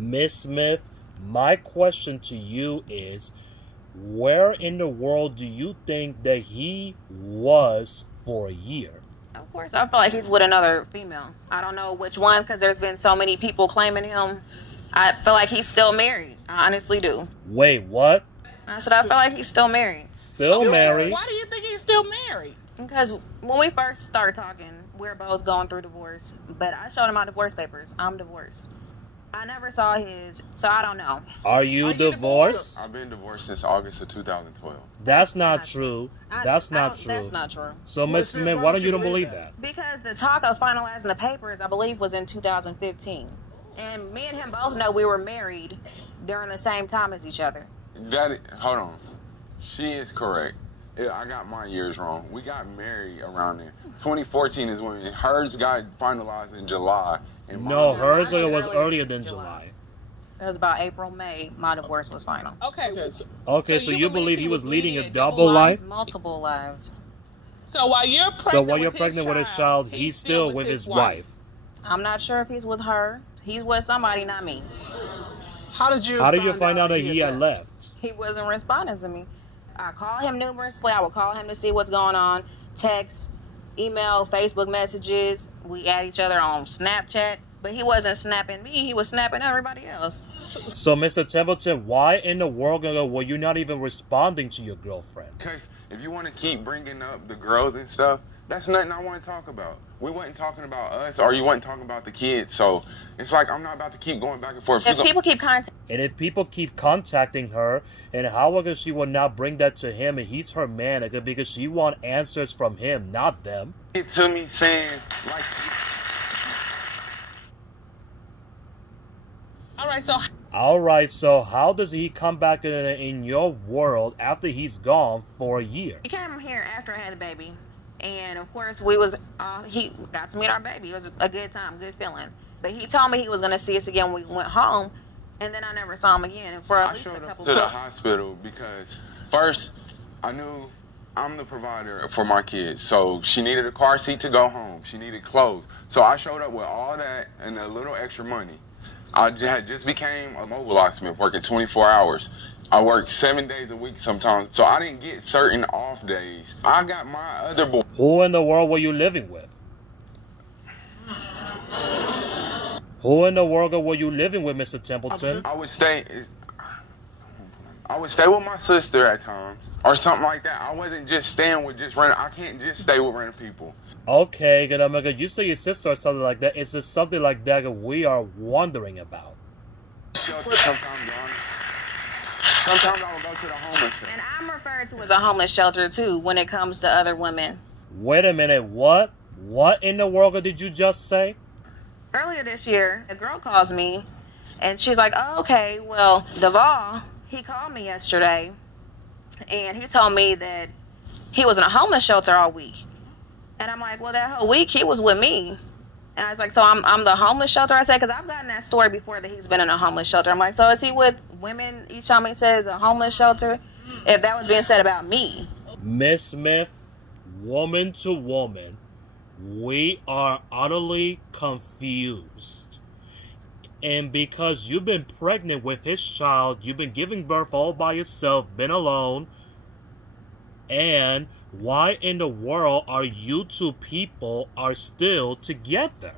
Miss Smith, my question to you is, where in the world do you think that he was for a year? Of course, I feel like he's with another female. I don't know which one because there's been so many people claiming him. I feel like he's still married. I honestly do. Wait, what? I said I feel like he's still married. Still married? Why do you think he's still married? Because when we first started talking, we were both going through divorce. But I showed him my divorce papers. I'm divorced. I never saw his, so I don't know. Are you divorced? I've been divorced since August of 2012. That's not true. That's not true. That's not true. So, Miss Smith, why don't you believe that? Because the talk of finalizing the papers, I believe, was in 2015. And me and him both know we were married during the same time as each other. Hold on. She is correct. Yeah, I got my years wrong. We got married around there. 2014 is when hers got finalized in July. And No, hers was earlier than July. It was about April, May. My divorce was final. Okay, so you believe he was leading a double life? Multiple lives. So while you're pregnant, with his child, he's still with his wife. I'm not sure if he's with her. He's with somebody, not me. How did you find out that he had left? He wasn't responding to me. I called him numerously. I would call him to see what's going on. Text, email, Facebook messages. We add each other on Snapchat. But he wasn't snapping me. He was snapping everybody else. So, Mr. Templeton, why in the world were you not even responding to your girlfriend? Because if you want to keep bringing up the girls and stuff, that's nothing I want to talk about. We wasn't talking about us, or you wasn't talking about the kids. So it's like I'm not about to keep going back and forth. If people keep contacting her, and how she will not bring that to him, and he's her man, because she want answers from him, not them. It to me saying like. All right, so how does he come back in your world after he's gone for a year? He came here after I had the baby. And, of course, he got to meet our baby. It was a good time, good feeling. But he told me he was going to see us again when we went home. And then I never saw him again. And I showed up to the hospital because, first, I knew I'm the provider for my kids. So she needed a car seat to go home. She needed clothes. So I showed up with all that and a little extra money. I had just became a mobile locksmith working 24 hours. I worked 7 days a week sometimes, so I didn't get certain off days. I got my other boy. Who in the world were you living with? Who in the world were you living with, Mr. Templeton? I would stay with my sister at times, or something like that. I wasn't just staying with just random. I can't just stay with random people. Okay, good. You say your sister or something like that. It's just something like that that we are wondering about. Sometimes I will go to the homeless shelter. And I'm referred to as a homeless shelter, too, when it comes to other women. Wait a minute, what? What in the world did you just say? Earlier this year, a girl calls me, and she's like, oh, okay, well, Duvall, he called me yesterday, and he told me that he was in a homeless shelter all week. And I'm like, well, that whole week he was with me. And I was like, so I'm the homeless shelter? I said, because I've gotten that story before that he's been in a homeless shelter. I'm like, so is he with women each time he says a homeless shelter? If that was being said about me. Miss Smith, woman to woman, we are utterly confused. And because you've been pregnant with his child, you've been giving birth all by yourself, been alone, and why in the world are you two people are still together?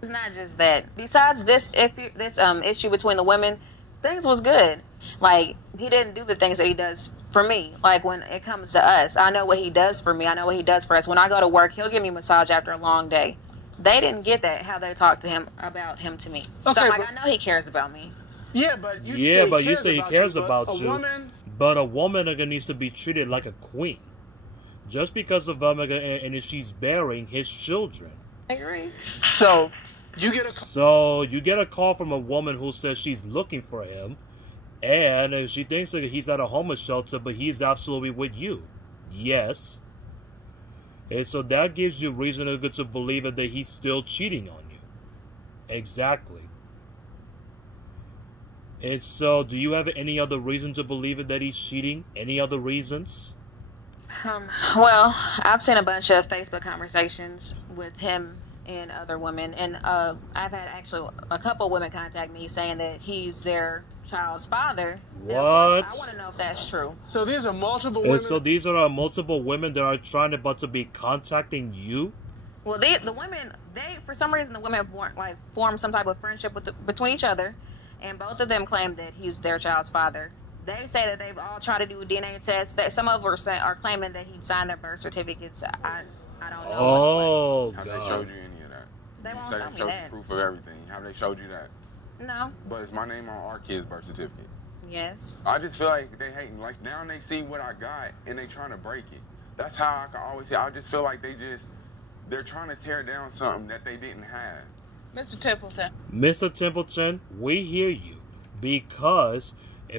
It's not just that. Besides this issue between the women, things was good. Like, he didn't do the things that he does for me. Like, when it comes to us, I know what he does for me. I know what he does for us. When I go to work, he'll give me a massage after a long day. They didn't get that, how they talked to him about him to me. Okay, so, I know he cares about me. Yeah, but you say he cares about you. But a woman needs to be treated like a queen. Just because of and she's bearing his children. I agree. So you get a call from a woman who says she's looking for him, and she thinks that he's at a homeless shelter, but he's absolutely with you. Yes. And so that gives you reason to believe that he's still cheating on you. Exactly. And so, do you have any other reason to believe that he's cheating? Any other reasons? Well, I've seen a bunch of Facebook conversations with him and other women. And I've had actually a couple women contact me saying that he's their child's father. What? And of course, I want to know if that's true. So these are multiple women. So these are multiple women that are trying to be contacting you. Well, the women, for some reason, the women formed some type of friendship between each other, and both of them claim that he's their child's father. They say that they've all tried to do DNA tests. That some of them are claiming that he signed their birth certificates. I don't know. Oh, Have God. they showed you any of that? They won't say tell they me showed that. you proof of everything. Have they showed you that? No. But is my name on our kid's birth certificate? Yes. I just feel like they hating. Like now they see what I got and they trying to break it. That's how I can always say. I just feel like they're trying to tear down something that they didn't have. Mr. Templeton. Mr. Templeton, we hear you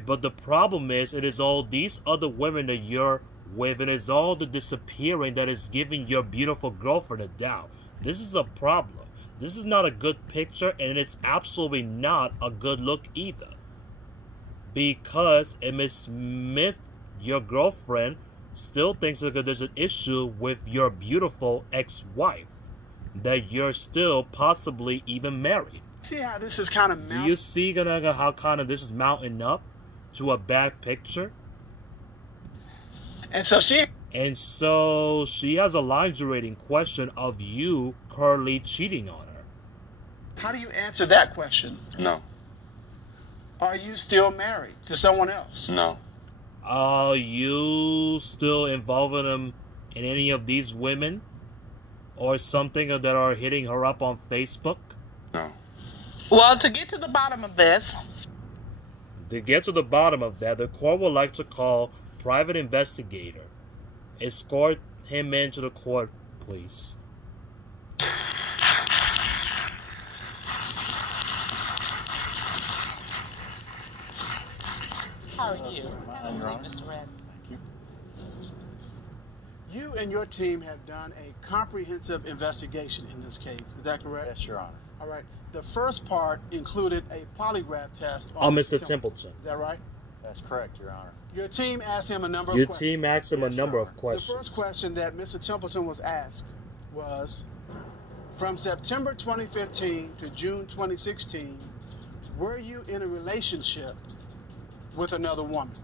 but the problem is it is all these other women that you're with, and it's all the disappearing that is giving your beautiful girlfriend a doubt. This is a problem. This is not a good picture, and it's absolutely not a good look either. Because Miss Smith, your girlfriend, still thinks that there's an issue with your beautiful ex-wife, that you're still possibly even married. See how this is kind of Do you see how kind of this is mounting up to a bad picture? And so she has a line-generating question of you currently cheating on her. How do you answer that question? No. Are you still married to someone else? No. Are you still involving him in any of these women? Or something that are hitting her up on Facebook? No. Well, to get to the bottom of this. To get to the bottom of that, the court would like to call private investigator. Escort him into the court, please. How are you? Mr. Red. Thank you. You and your team have done a comprehensive investigation in this case. Is that correct? Yes, Your Honor. All right. The first part included a polygraph test On on Mr. Templeton. Is that right? That's correct, Your Honor. Your team asked him a number of Your questions. team asked him a number of The questions. first question that Mr. Templeton was asked was, from September 2015 to June 2016, were you in a relationship with another woman?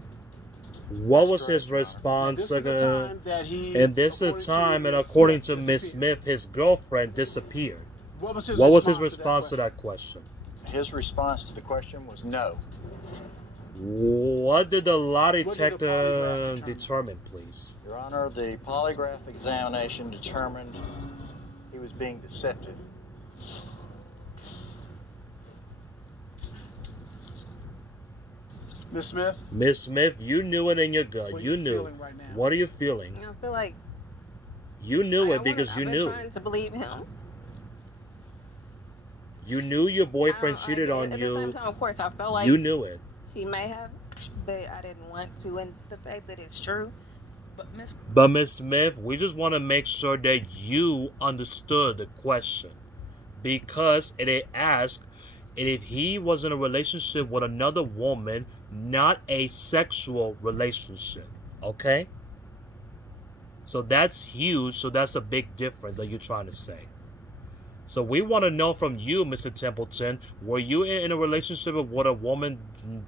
What was his response? And this is the time that he, And this is the time, and according to Miss Smith, his girlfriend disappeared. What was his response to that question? His response to the question was no. What did the lie What did the detector polygraph determine, please? Your Honor, the polygraph examination determined he was being deceptive. Miss Smith? Miss Smith, you knew it in your gut. What are You you knew. feeling right now? What are you feeling? I feel like You knew it because you I've knew. been trying to believe him. You knew your boyfriend cheated on At you. the same time, of course, I felt like You knew it. he may have, but I didn't want to. And the fact that it's true. But Miss Smith, we just want to make sure that you understood the question. Because it asked if he was in a relationship with another woman, not a sexual relationship. Okay? So that's huge. So that's a big difference that you're trying to say. So we want to know from you, Mr. Templeton, were you in a relationship with a woman,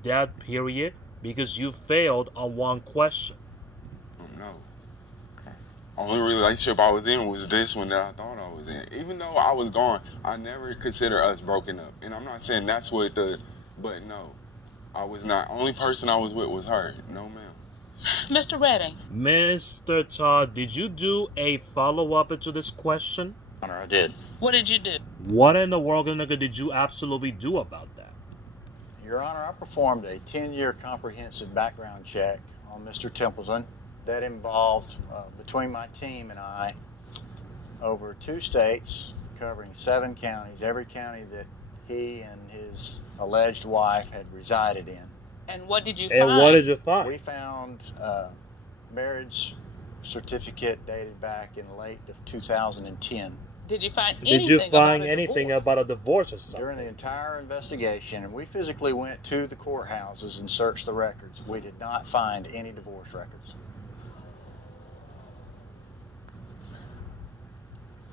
that period? Because you failed on one question. No. Only relationship I was in was this one that I thought I was in. Even though I was gone, I never considered us broken up. And I'm not saying that's what but no. I was not. Only person I was with was her. No, ma'am. Mr. Redding. Mr. Todd, did you do a follow-up into this question? Your Honor, I did. What did you do? What in the world, nigga, did you absolutely do about that? Your Honor, I performed a 10-year comprehensive background check on Mr. Templeton that involved, between my team and I, over 2 states, covering 7 counties, every county that he and his alleged wife had resided in. And what did you find? And what did you find? We found a marriage certificate dated back in late of 2010. Did you find Did anything you find about a anything divorce? about a divorce or something? During the entire investigation, and we physically went to the courthouses and searched the records, we did not find any divorce records.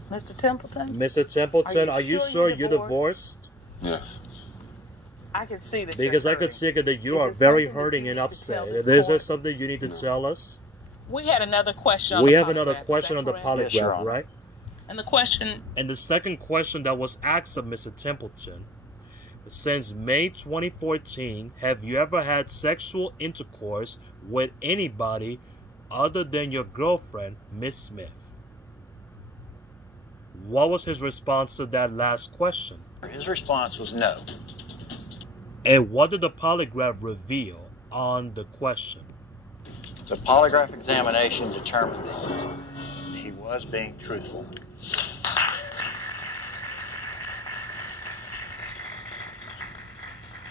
Mr. Templeton? Mr. Templeton, are you sure you're you're divorced? Yes. I can see that Because I could see that you are very hurting and upset. Is there something you need to tell us? We had another question on We the have polygraph. another question on the correct? polygraph, Yes, Your Honor. right? And the question, And the second question that was asked of Mr. Templeton, since May 2014, have you ever had sexual intercourse with anybody other than your girlfriend, Miss Smith? What was his response to that last question? His response was no. And what did the polygraph reveal on the question? The polygraph examination determined that he was being truthful.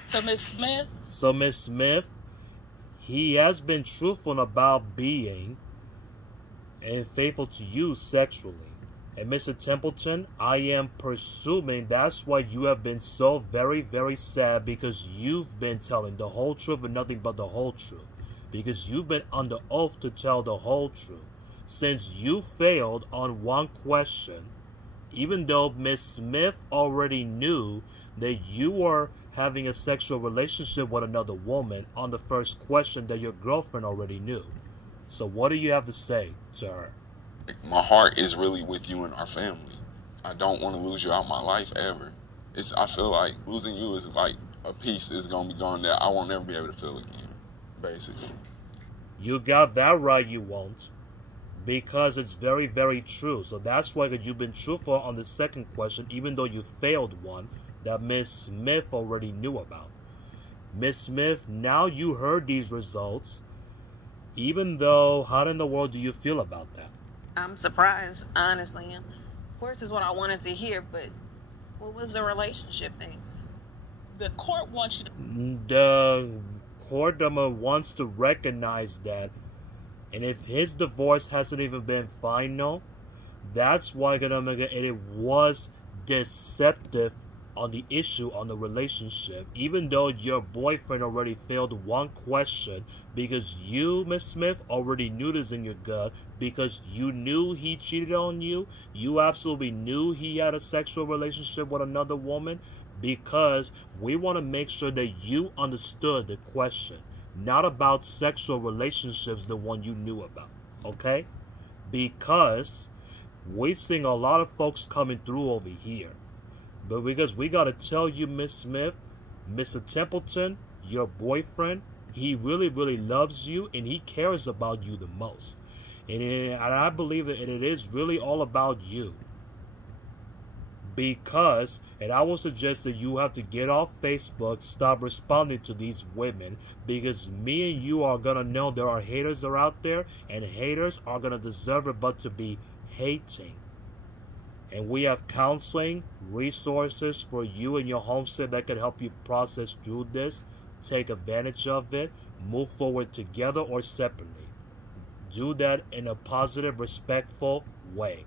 so Ms. Smith, So, Miss Smith, he has been truthful about being and faithful to you sexually. And Mr. Templeton, I am presuming that's why you have been so very, very sad, because you've been telling the whole truth and nothing but the whole truth. Because you've been under oath to tell the whole truth. Since you failed on one question, even though Miss Smith already knew that you were having a sexual relationship with another woman on the first question that your girlfriend already knew. So what do you have to say to her? My heart is really with you and our family. I don't want to lose you out my life ever. I feel like losing you is like a piece is going to be gone that I won't ever be able to feel again, basically. You got that right, you won't. Because it's very, very true. So that's why you've been truthful on the second question, even though you failed one that Miss Smith already knew about. Miss Smith, now you heard these results. Even though, how in the world do you feel about that? I'm surprised, honestly. Of course, is what I wanted to hear, but what was the relationship thing? the court wants you to... The court wants to recognize that, and if his divorce hasn't even been final, that's why it was deceptive on the issue on the relationship, even though your boyfriend already failed one question, because you, Miss Smith, already knew this in your gut, because you knew he cheated on you. You absolutely knew he had a sexual relationship with another woman, because we want to make sure that you understood the question, not about sexual relationships, the one you knew about, okay? Because we're seeing a lot of folks coming through over here. But because we got to tell you, Miss Smith, Mr. Templeton, your boyfriend, he really, really loves you, and he cares about you the most. And I believe that it is really all about you. Because, and I will suggest that you have to get off Facebook, stop responding to these women, because me and you are going to know there are haters that are out there, and haters are going to deserve it but to be hating. And we have counseling resources for you and your homestead that can help you process through this. Take advantage of it. Move forward together or separately. Do that in a positive, respectful way.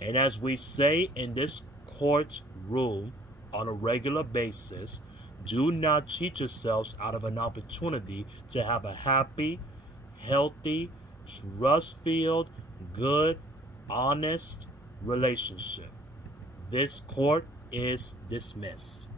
And as we say in this courtroom on a regular basis, do not cheat yourselves out of an opportunity to have a happy, healthy, trust-filled, good, honest relationship. This court is dismissed.